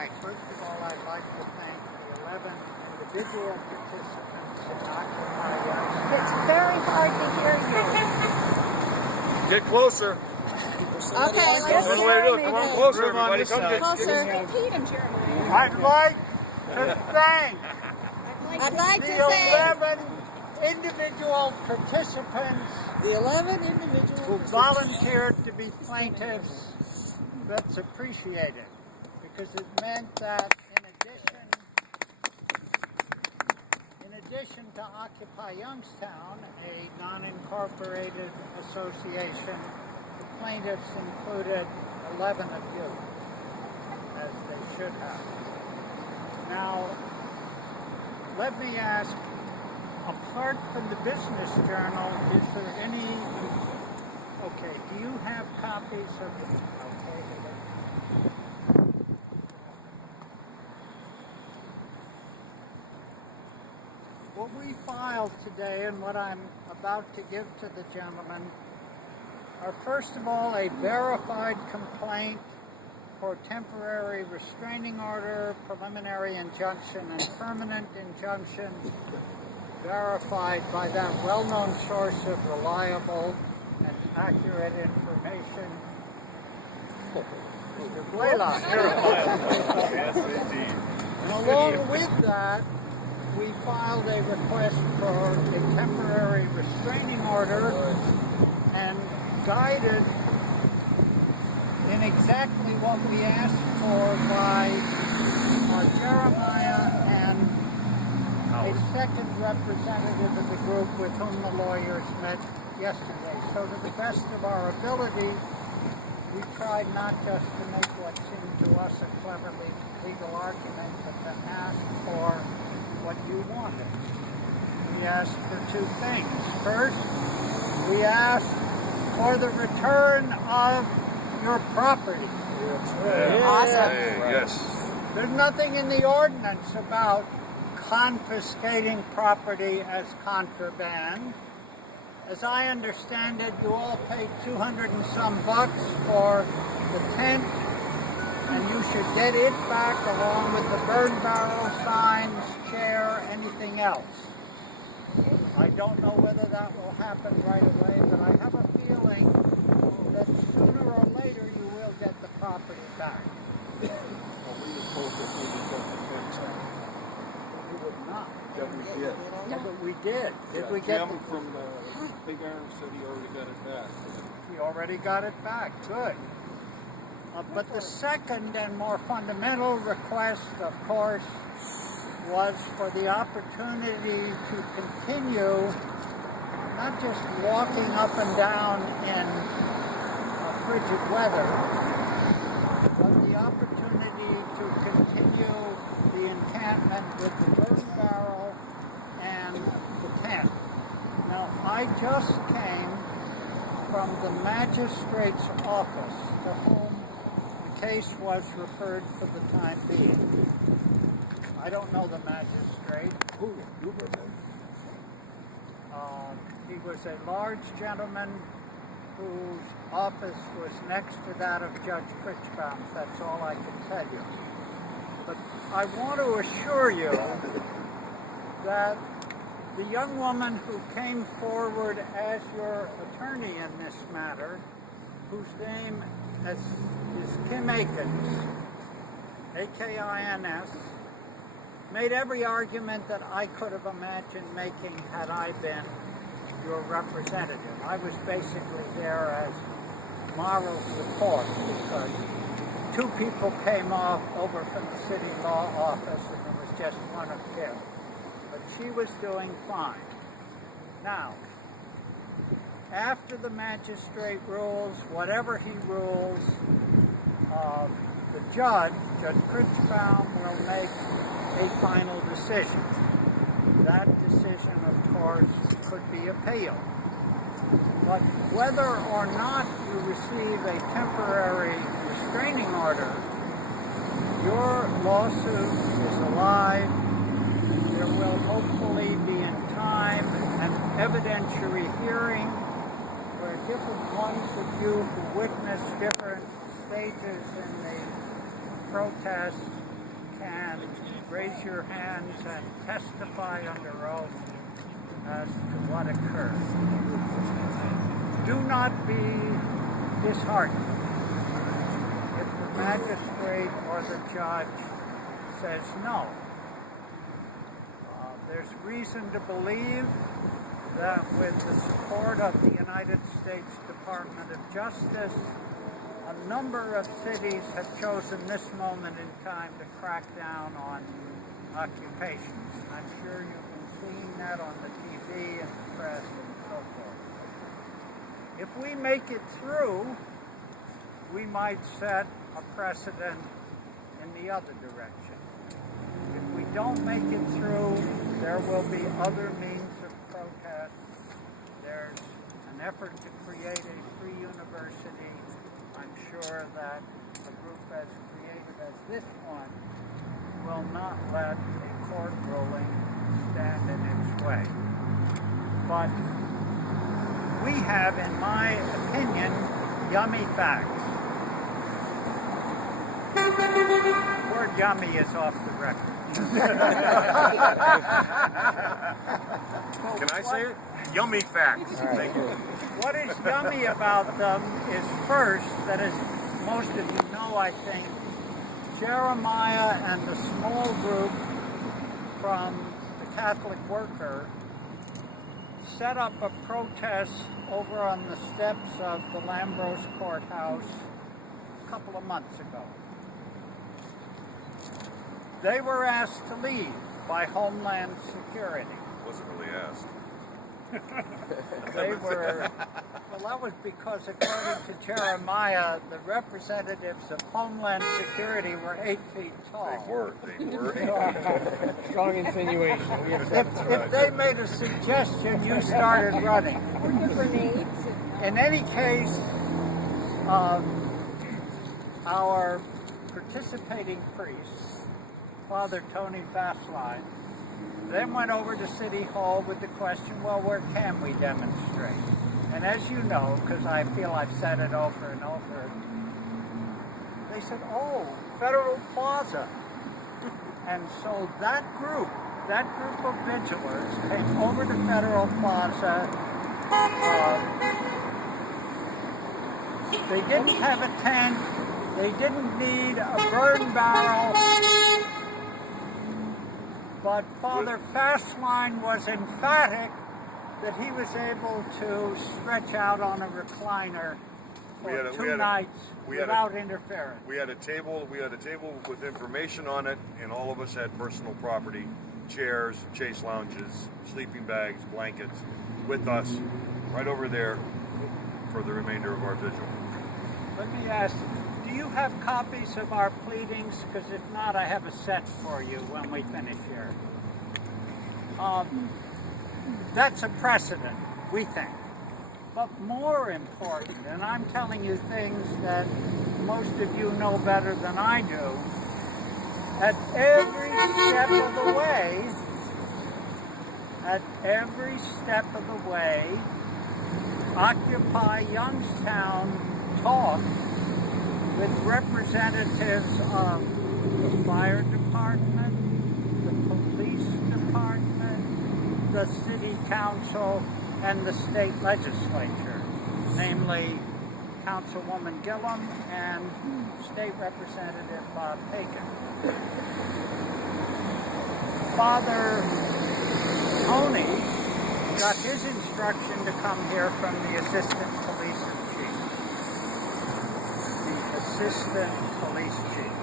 right, first of all, I'd like to thank the 11 individual participants in Occupy Youngstown. It's very hard to hear you. Get closer. Okay, let's That's the way to do it. Come on closer, everybody. Come get closer. Repeat him, Jeremiah. I'd like to thank I'd like the to say 11 individual participants The 11 individuals who volunteered to be plaintiffs. That's appreciated because it meant that in addition to Occupy Youngstown, a non-incorporated association, the plaintiffs included 11 of you, as they should have. Now, let me ask, apart from the Business Journal, is there any, okay, do you have copies of the, okay. What we filed today and what I'm about to give to the gentleman are, first of all, a verified complaint for temporary restraining order, preliminary injunction, and permanent injunction, verified by that well-known source of reliable and accurate information, Mr. Blaylock. Yes, indeed. And along with that, we filed a request for a temporary restraining order and guided in exactly what we asked for by Jeremiah and a second representative of the group with whom the lawyers met yesterday. So to the best of our ability, we tried not just to make what seemed to us a cleverly legal argument, but to ask for what you wanted. We asked for two things. First, we asked for the return of your property. awesome. Yes. There's nothing in the ordinance about confiscating property as contraband. As I understand it, you all paid 200 and some bucks for the tent, and you should get it back along with the burn barrel, signs, chair, anything else. I don't know whether that will happen right away, but I have a feeling that sooner or later you will get the property back. We would not. That we did. Yeah, but we did. Did we get Jim from the Big Iron said he already got it back. We already got it back. Good. But the second and more fundamental request, of course, was for the opportunity to continue not just walking up and down in frigid weather, but the opportunity to continue the encampment with the burn barrel and the tent. Now, I just came from the magistrate's office, to whom the case was referred for the time being. I don't know the magistrate. Who? He was a large gentleman whose office was next to that of Judge Critchbaum's. That's all I can tell you. But I want to assure you that the young woman who came forward as your attorney in this matter, whose name is Kim Akins, A-K-I-N-S, made every argument that I could have imagined making had I been your representative. I was basically there as moral support because two people came over from the city law office and it was just one of Kim. But she was doing fine. Now, after the magistrate rules, whatever he rules, the Judge Critchbaum, will make a final decision. That decision, of course, could be appealed. But whether or not you receive a temporary restraining order, your lawsuit is alive. There will hopefully be in time an evidentiary hearing where different ones of you who witnessed different stages in the protest can raise your hands and testify under oath as to what occurred. Do not be disheartened if the magistrate or the judge says no. There's reason to believe that with the support of the United States Department of Justice, a number of cities have chosen this moment in time to crack down on occupations. I'm sure you've been seeing that on the TV and the press and so forth. If we make it through, we might set a precedent in the other direction. If we don't make it through, there will be other means of protest. There's an effort to create a free university. I'm sure that a group as creative as this one will not let a court ruling stand in its way. But we have, in my opinion, yummy facts. The word yummy is off the record. Can I say it? Yummy facts. Thank you. What is yummy about them is first, that as most of you know, I think, Jeremiah and a small group from the Catholic Worker set up a protest over on the steps of the Lambros Courthouse a couple of months ago. They were asked to leave by Homeland Security. Wasn't really asked. They were, well, that was because according to Jeremiah, the representatives of Homeland Security were 8 feet tall. They were. Strong insinuation. We accept If they made a suggestion, you started running. Grenades. In any case, our participating priest, Father Tony Fastline, then went over to City Hall with the question, well, where can we demonstrate? And as you know, because I feel I've said it over and over, they said, oh, Federal Plaza. And so that group of vigilers came over to Federal Plaza. They didn't have a tent. They didn't need a burn barrel. But Father Fastline was emphatic that he was able to stretch out on a recliner for two nights without interference. We had a table with information on it, and all of us had personal property, chairs, chase lounges, sleeping bags, blankets, with us right over there for the remainder of our vigil. Let me ask, do you have copies of our pleadings? Because if not, I have a set for you when we finish here. That's a precedent, we think. But more important, and I'm telling you things that most of you know better than I do, at every step of the way, Occupy Youngtown talked with representatives of the fire department, the police department, the city council, and the state legislature, namely Councilwoman Gillum and State Representative Bob Bacon. Father Tony got his instruction to come here from the Assistant Police Chief. The Assistant Police Chief.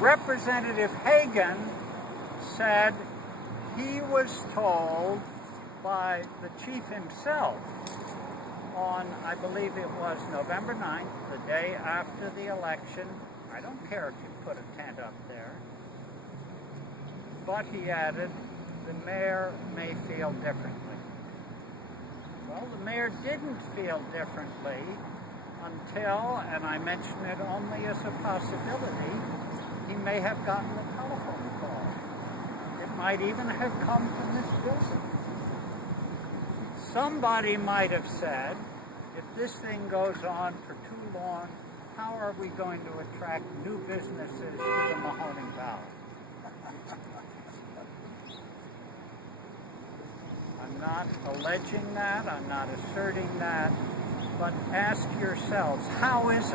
Representative Hagan said he was told by the chief himself on, I believe it was November 9th, the day after the election. I don't care if you put a tent up there. But he added, the mayor may feel differently. Well, the mayor didn't feel differently until, and I mention it only as a possibility, he may have gotten a telephone call. It might even have come from this building. Somebody might have said, if this thing goes on for too long, how are we going to attract new businesses to the Mahoning Valley? I'm not alleging that, I'm not asserting that, but ask yourselves, how is it